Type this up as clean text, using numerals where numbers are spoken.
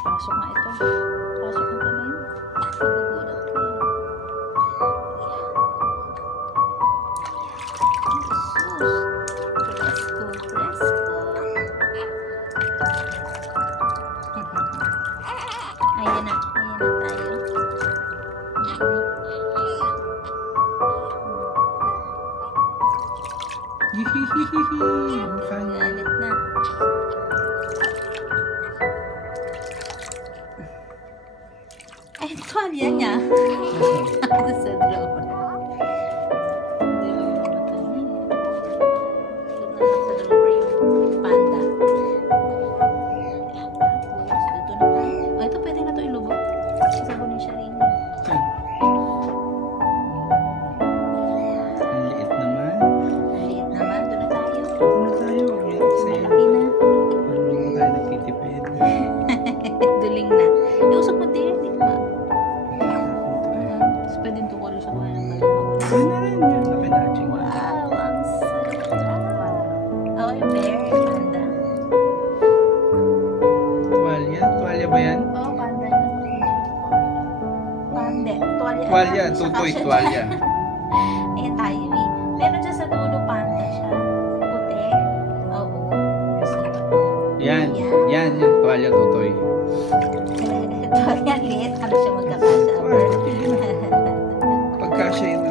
Pasok nga ito. Pasok ang kamay mo. Magugulat ka yan. Presko, presko. Ayan na tayo. Hihihihi. Galit na. Ay, tuwalya niya. Ito sa drawer. Duling na. Eh, usap mo din, di ba? Tapos pwede ito ko rin sa kuha ng Wow, ang sarap. Oh, yung bear, panda. Tuwalya ba yan? Oh, panda yun. Pande. Tuwalya, tutoy, tuwalya. Ayan tayo eh. Meron dyan sa dulo, panda siya. Puti. Oo. Yan, tuwalya, tutoy. Tuwalya, liit. Ano siya magkakasya? Pagkasya yun.